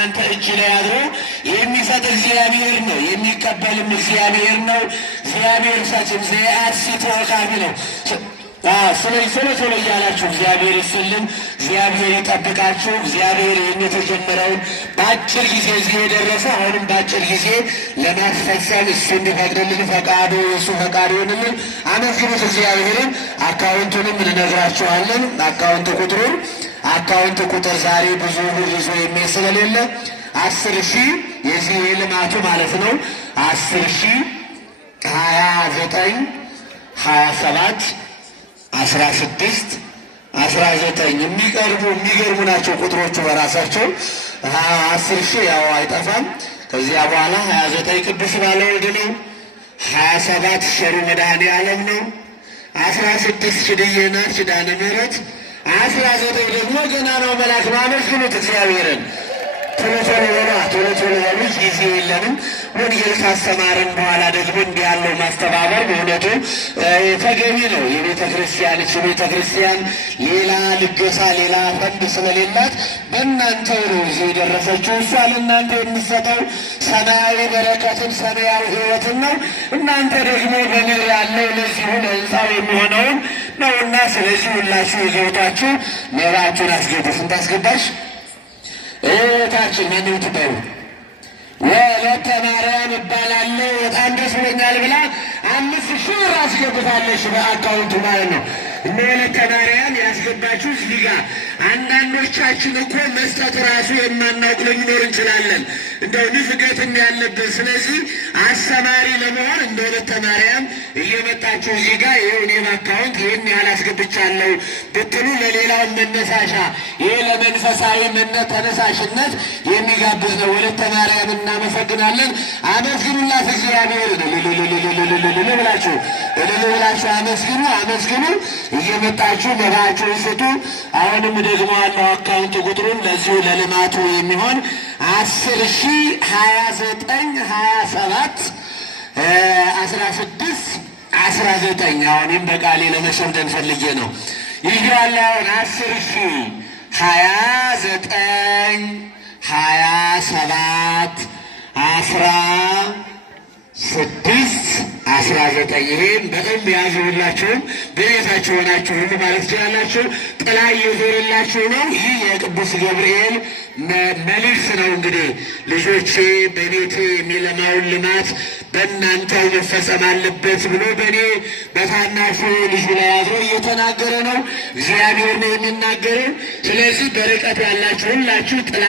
በእናንተ እጅ ላይ አድሮ የሚሰጥ እግዚአብሔር ነው፣ የሚቀበልም እግዚአብሔር ነው። እግዚአብሔር ሰጭም ዘአሲት ወካቢ ነው። ስለዚህ ቶሎ እያላችሁ እግዚአብሔር ይስጥልን፣ እግዚአብሔር ይጠብቃችሁ። እግዚአብሔር ይህን የተጀመረውን በአጭር ጊዜ እዚህ የደረሰ አሁንም በአጭር ጊዜ ለማስፈጸም እሱ እንዲፈቅድልን ፈቃዱ የእሱ ፈቃድ ይሆንልን። አመስግኑት እግዚአብሔርን። አካውንቱንም እንነግራችኋለን። አካውንት ቁጥር ዛሬ ብዙ ብር ይዞ የሚል ስለሌለ 10,000 የዚህ የልማቱ ማለት ነው 10,000 29 27 16 19 የሚገርሙ ናቸው ቁጥሮቹ በራሳቸው። 10,000 ያው አይጠፋም። ከዚያ በኋላ 29 ቅዱስ ባለወልድ ነው። 27 ሸሩ መድኃኔዓለም ነው። 16 ሽድዬ ናት ኪዳነ ምሕረት። 19 ደግሞ ገና ነው መልአክ ነው። አመስግኑት እግዚአብሔርን። ቶሎ በሉ፣ ጊዜ የለንም። ወንጌል ካስተማርን በኋላ ደግሞ እንዲህ ያለው ማስተባበር በእውነቱ ተገቢ ነው። የቤተ ክርስቲያን ሌላ ልገሳ ሌላ ፈንድ ስለሌላት በእናንተ ነው እዚህ የደረሰችው። እሷ ለእናንተ የምትሰጠው ሰማያዊ በረከትን ሰማያዊ ሕይወትን ነው። እናንተ ደግሞ በምድር ያለው ለዚሁ ለሕንፃው የሚሆነውን ነውና፣ ስለዚህ ሁላችሁ የገብታችሁ መባችሁን አስገቡ። ስንት አስገባሽ? ታችን ማነው ትበሉ? ወለተ ማርያም እባላለሁ በጣም ደስ ብሎኛል ብላ 5,000 ብር አስገብታለች በአካውንቱ ማለት ነው። እነ ወለተ ማርያም ያስገባችሁ እዚህ ጋር አንዳንዶቻችን እኮ መስጠት ራሱ የማናውቅ ልንኖር እንችላለን፣ እንደው ንፍገትም ያለብን። ስለዚህ አስተማሪ ለመሆን እንደ ወለተ ማርያም እየመጣችሁ እዚህ ጋር ይኸው እኔም አካውንት ይህን ያህል አስገብቻለሁ ብትሉ ለሌላው መነሳሻ፣ ይሄ ለመንፈሳዊ ተነሳሽነት የሚጋብዝ ነው። ወለተ ማርያም እናመሰግናለን። አመስግኑላት እግዚአብሔር ብላችሁ አመስግኑ። እየመጣችሁ መባችሁን ስጡ። አሁንም ደግሞ ያለው አካውንት ቁጥሩን ለዚሁ ለልማቱ የሚሆን 10,000 29 27 16 19 አሁንም በቃሌ ለመሸምደን ፈልጌ ነው። ይህ ያለውን 10,000 29 27 16 19 ይሄን በደንብ ያዙላችሁም። በቤታችሁ ሆናችሁ ሁሉ ማለት ትችላላችሁ። ጥላ እየዞረላችሁ ነው። ይህ የቅዱስ ገብርኤል መልእክት ነው። እንግዲህ ልጆቼ በቤቴ የሚለማውን ልማት በእናንተው መፈጸም አለበት ብሎ በእኔ በታናሹ ልጁ ላይ አድሮ እየተናገረ ነው። እግዚአብሔር ነው የሚናገረው። ስለዚህ በርቀት ያላችሁ ሁላችሁ ጥላ